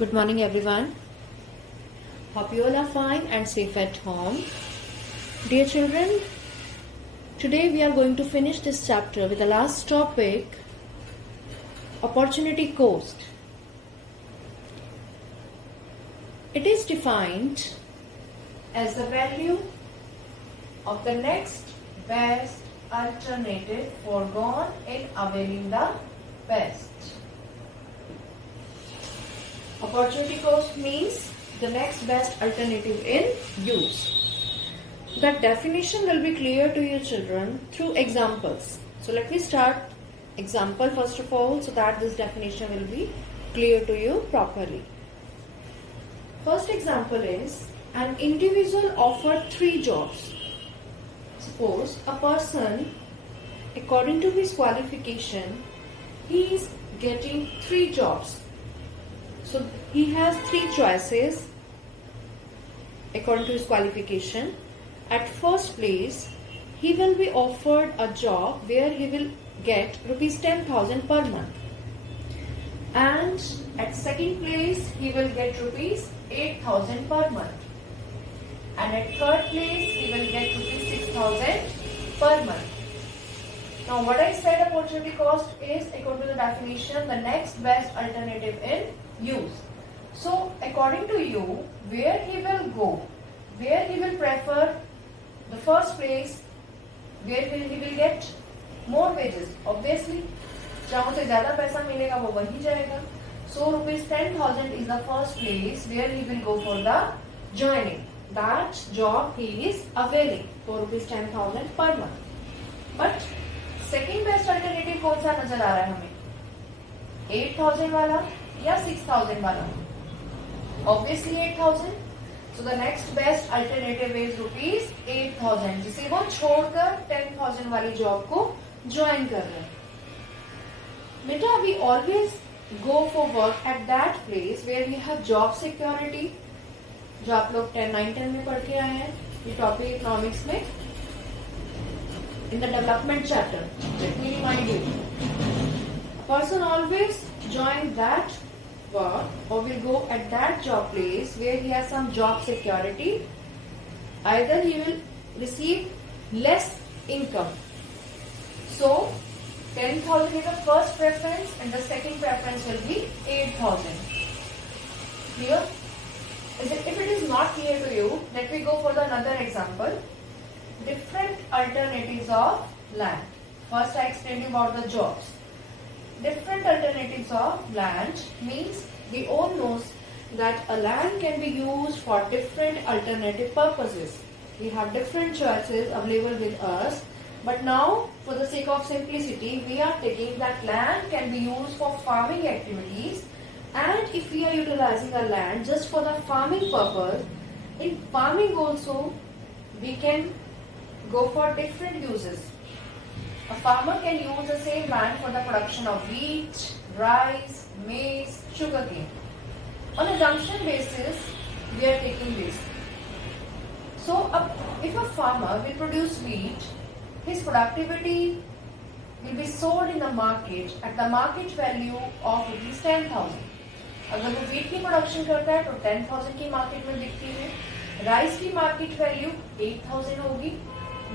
Good morning, everyone. Hope you all are fine and safe at home. Dear children, today we are going to finish this chapter with the last topic, opportunity cost. It is defined as the value of the next best alternative foregone in availing the best. Opportunity cost means the next best alternative in use. The definition will be clear to your children through examples. So let me start example first of all so that this definition will be clear to you properly. First example is an individual offered 3 jobs. Suppose a person, according to his qualification, he is getting 3 jobs. So he has 3 choices according to his qualification. At first place, he will be offered a job where he will get rupees 10,000 per month. And at second place, he will get rupees 8,000 per month. And at third place, he will get rupees 6,000 per month. Now what I said opportunity cost is, according to the definition, the next best alternative in use. So according to you, where he will go, where he will prefer the first place, where he will get more wages. Obviously, जहाँ से ज़्यादा पैसा मिलेगा वो वहीं जाएगा. So rupees 10,000 is the first place where he will go for the joining. That job he is availing for rupees 10,000 per month. But second best alternative कौन सा नजर आ रहा है हमें? 8,000 वाला या 6,000 वाला? Obviously 8,000. So the next best alternative is rupees 8,000, जिसे वो छोड़कर 10,000 वाली जॉब को ज्वाइन कर रहे हैं. बेटा, we always go for work at that place where we have job security, जो आप लोग 10, 9, 10 में पढ़ के आए हैं ये टॉपिक इकोनॉमिक्स में. In the development chapter, let me remind you, a person always join that work or will go at that job place where he has some job security. Either he will receive less income. So 10,000 is the first preference and the second preference will be 8,000. Clear? If it is not clear to you, let me go for another example. Different alternatives of land. First I explained you about the jobs. Different alternatives of land means we all knows that a land can be used for different alternative purposes. We have different choices available with us, but now for the sake of simplicity we are taking that land can be used for farming activities, and if we are utilizing a land just for the farming purpose, in farming also we can go for different uses. A farmer can use the same land for the production of wheat, rice, maize, sugarcane. On assumption basis, we are taking this. So, if a farmer will produce wheat, his productivity will be sold in the market at the market value of rupees 10,000. अगर वो wheat की production करता है तो 10,000 की market में बिकती है. Rice की market value 8,000 होगी.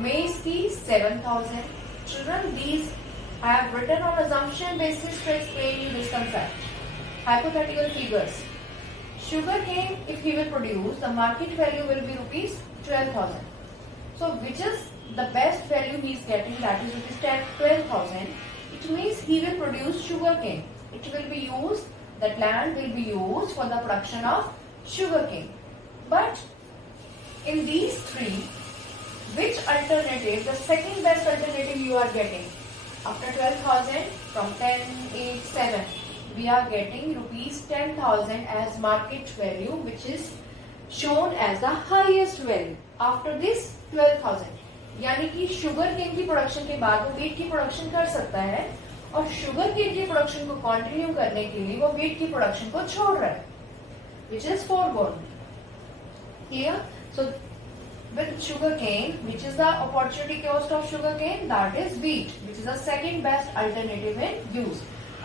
Maize की 7,000. Children, these I have written on assumption basis to explain you this concept. Hypothetical figures. Sugarcane, if he will produce, the market value will be rupees 12,000. So, which is the best value he is getting, that is rupees 12,000. It means he will produce sugarcane. It will be used, that land will be used for the production of sugarcane. But in these 3, which alternative, the second best alternative you are getting? After 12,000, from 10, 8, 7, we are getting rupees 10,000 as market value, which is shown as the highest value. After this 12,000, यानी कि sugar cane की production के बाद वो wheat की production कर सकता है, और शुगर केन की प्रोडक्शन को कंटिन्यू करने के लिए वो वीट की प्रोडक्शन को छोड़ रहा है, which is foregone. Clear? So with sugarcane, which is the opportunity cost of sugarcane, that is wheat, which is the second best alternative in use.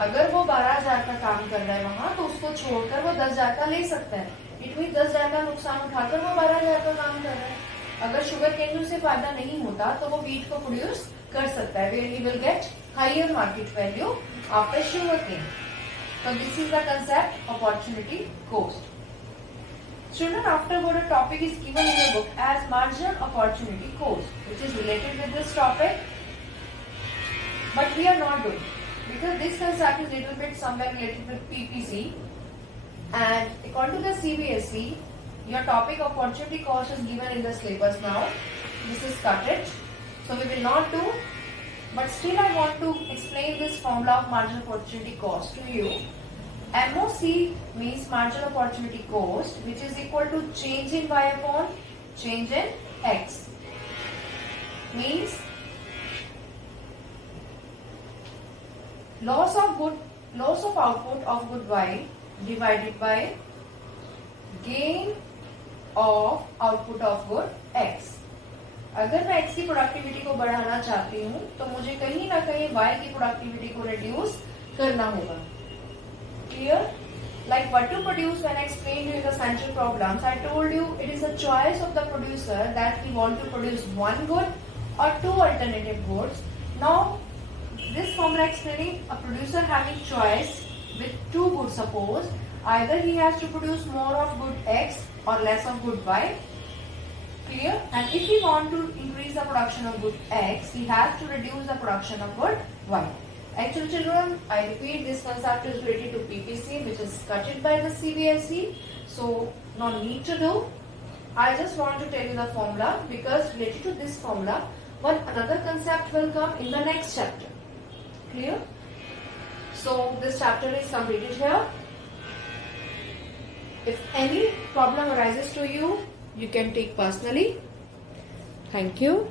अगर वो 12,000 का काम कर रहा है वहां, तो उसको छोड़कर वो 10,000 का ले सकता है। इट मीन 10,000 का नुकसान उठाकर वो 12,000 का काम कर रहा है। अगर शुगर केन में उसे फायदा नहीं होता तो वो वीट को प्रोड्यूस कर सकता है, where he will get higher market value after sugar cane. So this is the concept opportunity cost. Children, afterward a topic is given in the book as marginal opportunity cost, which is related with this topic, but we are not doing because this concept is little bit somewhere related with PPC, and according to the CBSE, your topic opportunity cost is given in the syllabus now. This is cut it, so we will not do. But still I want to explain this formula of marginal opportunity cost to you. MOC means marginal opportunity cost, which is equal to change in Y upon change in X. Means loss of output of good Y divided by gain of output of good X. अगर मैं X की productivity को बढ़ाना चाहती हूँ तो मुझे कहीं ना कहीं Y की प्रोडक्टिविटी को रिड्यूस करना होगा। Clear? Like what to produce, when I explained you in the central problems, I told you it is a choice of the producer that he want to produce one good or two alternative goods. Now this formula explaining a producer having choice with two goods. Suppose either he has to produce more of good X or less of good Y. Clear? And if he want to increase the production of good X, he has to reduce the production of good Y. Actually, children, I repeat, this concept is related to PPC, which is cut by the CBSE. So, no need to do. I just want to tell you the formula because related to this formula, one another concept will come in the next chapter. Clear? So, this chapter is completed here. If any problem arises to you, you can take personally. Thank you.